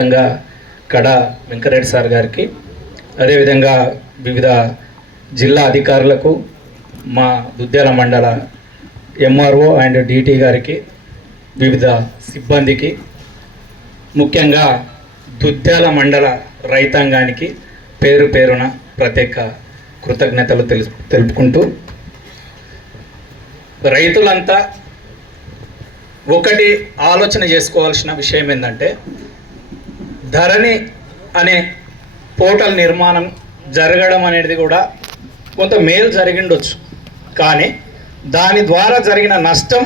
విధంగా కడ వెంకరెడ్డి సార్ గారికి అదేవిధంగా వివిధ జిల్లా అధికారులకు మా దుద్యాల మండల ఎంఆర్ఓ అండ్ డిటి గారికి వివిధ సిబ్బందికి ముఖ్యంగా దుద్యాల మండల రైతాంగానికి పేరు పేరున ప్రత్యేక కృతజ్ఞతలు తెలుసు తెలుపుకుంటూ రైతులంతా ఒకటి ఆలోచన చేసుకోవాల్సిన విషయం ఏంటంటే ధరణి అనే పోర్టల్ నిర్మాణం జరగడం అనేది కూడా కొంత మేలు జరిగిండొచ్చు. కానీ దాని ద్వారా జరిగిన నష్టం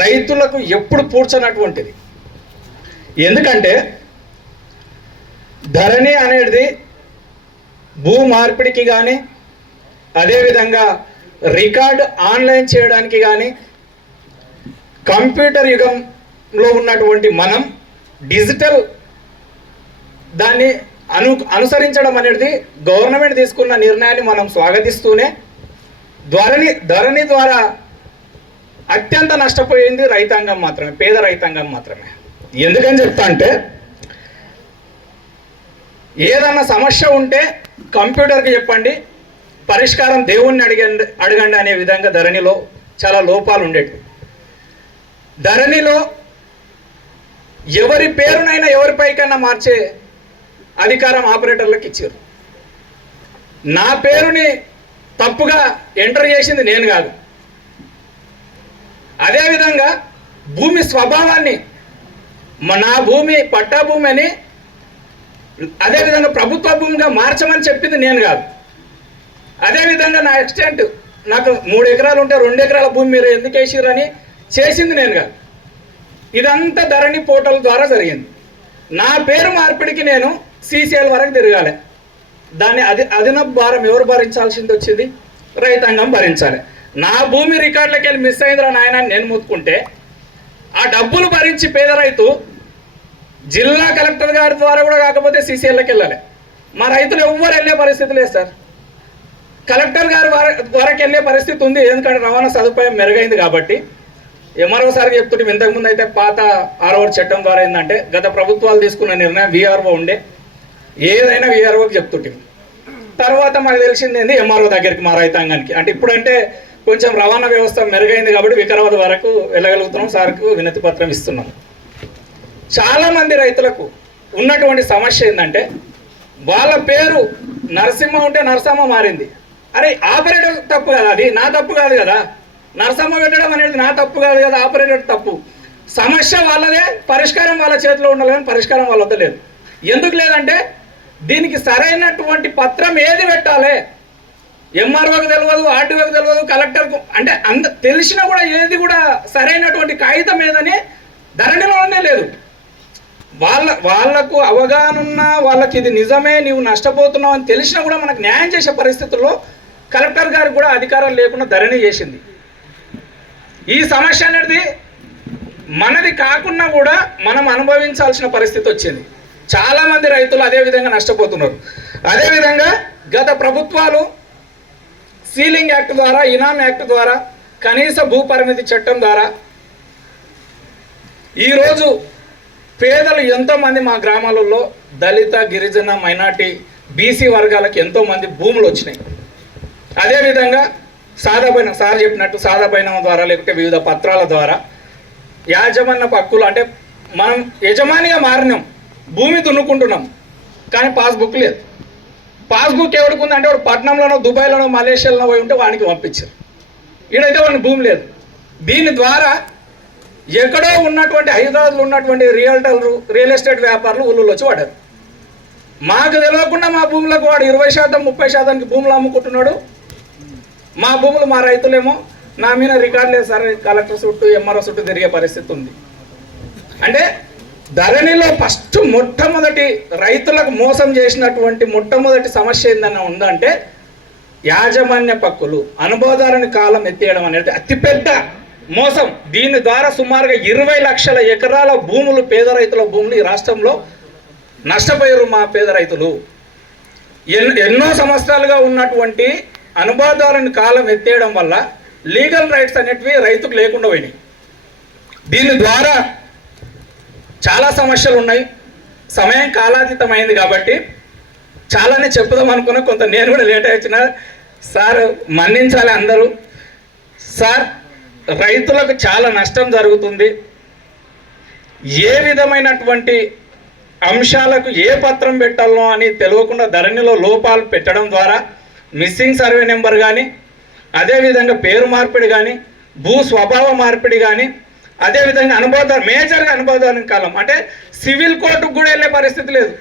రైతులకు ఎప్పుడు పూడ్చనటువంటిది. ఎందుకంటే ధరణి అనేది భూ మార్పిడికి కానీ అదేవిధంగా రికార్డ్ ఆన్లైన్ చేయడానికి కానీ కంప్యూటర్ యుగంలో ఉన్నటువంటి మనం డిజిటల్ దాన్ని అను అనుసరించడం అనేది గవర్నమెంట్ తీసుకున్న నిర్ణయాన్ని మనం స్వాగతిస్తూనే ధరణి ధరణి ద్వారా అత్యంత నష్టపోయింది రైతాంగం మాత్రమే పేద రైతాంగం మాత్రమే. ఎందుకని చెప్తా అంటే ఏదన్నా సమస్య ఉంటే కంప్యూటర్కి చెప్పండి పరిష్కారం దేవుణ్ణి అడిగండి అడగండి అనే విధంగా ధరణిలో చాలా లోపాలు ఉండేవి. ధరణిలో ఎవరి పేరునైనా ఎవరిపైకైనా మార్చే అధికారం ఆపరేటర్లకు ఇచ్చారు. నా పేరుని తప్పుగా ఎంటర్ చేసింది నేను కాదు. అదేవిధంగా భూమి స్వభావాన్ని నా భూమి పట్టా భూమి అని అదేవిధంగా ప్రభుత్వ భూమిగా మార్చమని చెప్పింది నేను కాదు. అదేవిధంగా నా ఎక్స్టెంట్ నాకు మూడు ఎకరాలు ఉంటే రెండు ఎకరాల భూమి మీరు ఎందుకు వేసిరని చేసింది నేను కాదు. ఇదంతా ధరణి పోర్టల్ ద్వారా జరిగింది. నా పేరు మార్పిడికి నేను సీసీఎల్ వరకు తిరగాలి. దాన్ని అది అదనపు భారం ఎవరు భరించాల్సింది వచ్చింది? రైతాంగం భరించాలి. నా భూమి రికార్డులకి వెళ్ళి మిస్ అయిందిరా నాయన అని నేను ముత్తుకుంటే ఆ డబ్బులు భరించి పేద రైతు జిల్లా కలెక్టర్ గారి ద్వారా కూడా కాకపోతే సీసీఎల్కి వెళ్ళాలి. మా రైతులు ఎవ్వరు వెళ్ళే పరిస్థితి లేదు సార్. కలెక్టర్ గారి వరకు వెళ్ళే పరిస్థితి ఉంది. ఎందుకంటే రవాణా సదుపాయం మెరుగైంది కాబట్టి. ఎంఆర్ఓ చెప్తుంటే ఇంతకుముందు అయితే పాత ఆరో చట్టం ద్వారా ఏంటంటే గత ప్రభుత్వాలు తీసుకున్న నిర్ణయం విఆర్ఓ ఉండే. ఏదైనా విఆర్ఓకి చెప్తుంటే. తర్వాత మాకు తెలిసింది ఏంది? ఎంఆర్ఓ దగ్గరికి మా రైతాంగానికి. అంటే ఇప్పుడంటే కొంచెం రవాణా వ్యవస్థ మెరుగైంది కాబట్టి వికారాబాద్ వరకు వెళ్ళగలుగుతున్నాం. సార్కు వినతి పత్రం ఇస్తున్నాం. చాలామంది రైతులకు ఉన్నటువంటి సమస్య ఏంటంటే వాళ్ళ పేరు నరసింహ ఉంటే నరసమ్మ మారింది. అరే ఆపరేటర్ తప్పు కదా? అది నా తప్పు కాదు కదా? నరసమ్మ పెట్టడం అనేది నా తప్పు కాదు కదా? ఆపరేటర్ తప్పు. సమస్య వాళ్ళదే పరిష్కారం వాళ్ళ చేతిలో ఉండాలి కానీ పరిష్కారం వాళ్ళ వద్ద లేదు. ఎందుకు లేదంటే దీనికి సరైనటువంటి పత్రం ఏది పెట్టాలి? ఎంఆర్ఓకి తెలియదు ఆర్టీఓకి తెలియదు కలెక్టర్కు అంటే అంత తెలిసినా కూడా ఏది కూడా సరైనటువంటి కాగితం ఏదని ధరణిలోనే లేదు. వాళ్ళ వాళ్ళకు అవగాహన ఉన్నా వాళ్ళకి ఇది నిజమే నీవు నష్టపోతున్నావు అని తెలిసినా కూడా మనకు న్యాయం చేసే పరిస్థితుల్లో కలెక్టర్ గారికి కూడా అధికారం లేకుండా ధరణి చేసింది. ఈ సమస్య అనేది మనది కాకుండా కూడా మనం అనుభవించాల్సిన పరిస్థితి వచ్చింది. చాలామంది రైతులు అదే విధంగా నష్టపోతున్నారు. అదేవిధంగా గత ప్రభుత్వాలు సీలింగ్ యాక్ట్ ద్వారా ఇనాం యాక్ట్ ద్వారా కనీస భూ పరిమితి చట్టం ద్వారా ఈరోజు పేదలు ఎంతోమంది మా గ్రామాలలో దళిత గిరిజన మైనార్టీ బీసీ వర్గాలకు ఎంతోమంది భూములు వచ్చినాయి. అదేవిధంగా సాదాపైన సార్ చెప్పినట్టు సాదాపైన ద్వారా లేకుంటే వివిధ పత్రాల ద్వారా యాజమాన్య హక్కులు అంటే మనం యజమానిగా మారినాం. భూమి దున్నుకుంటున్నాం కానీ పాస్బుక్ లేదు. పాస్బుక్ ఎవరికి ఉందంటే వాడు పట్నంలోనో దుబాయ్లోనో మలేషియాలోనో పోయి ఉంటే వానికి పంపించారు. ఈడైతే వాడిని భూమి లేదు. దీని ద్వారా ఎక్కడో ఉన్నటువంటి హైదరాబాద్లో ఉన్నటువంటి రియల్టర్లు రియల్ ఎస్టేట్ వ్యాపారులు ఊళ్ళో వచ్చి వాడారు. మాకు తెలియకుండా మా భూములకు వాడు ఇరవై శాతం ముప్పై శాతానికి భూములు అమ్ముకుంటున్నాడు. మా భూములు మా రైతులేమో నా మీద రికార్డు లేదు సార్ కలెక్టర్ చుట్టూ ఎంఆర్ఓ చుట్టూ తిరిగే పరిస్థితి ఉంది. అంటే ధరణిలో ఫస్ట్ మొట్టమొదటి రైతులకు మోసం చేసినటువంటి మొట్టమొదటి సమస్య ఏందన్న ఉందంటే యాజమాన్య పక్కులు అనుభవదారుని కాలం ఎత్తేయడం అనేది అతిపెద్ద మోసం. దీని ద్వారా సుమారుగా ఇరవై లక్షల ఎకరాల భూములు పేద రైతుల భూములు ఈ రాష్ట్రంలో నష్టపోయారు మా పేద రైతులు. ఎన్- ఎన్నో సంవత్సరాలుగా ఉన్నటువంటి అనుభోధారణ కాలం ఎత్తేయడం వల్ల లీగల్ రైట్స్ అనేటివి రైతుకు లేకుండా పోయినాయి. దీని ద్వారా చాలా సమస్యలు ఉన్నాయి. సమయం కాలాతీతమైంది కాబట్టి చాలానే చెప్పుదాం అనుకున్నా కొంత నేను కూడా లేట్ వచ్చిన సార్ మన్నించాలి అందరూ. సార్ రైతులకు చాలా నష్టం జరుగుతుంది. ఏ విధమైనటువంటి అంశాలకు ఏ పత్రం పెట్టాలో అని తెలియకుండా ధరణిలో లోపాలు పెట్టడం ద్వారా మిస్సింగ్ సర్వే నెంబర్ కానీ అదేవిధంగా పేరు మార్పిడి కానీ భూ స్వభావ మార్పిడి కానీ అదేవిధంగా అనుభవ మేజర్గా అనుభవ కాలం. అంటే సివిల్ కోర్టుకు కూడా వెళ్ళే పరిస్థితి లేదు.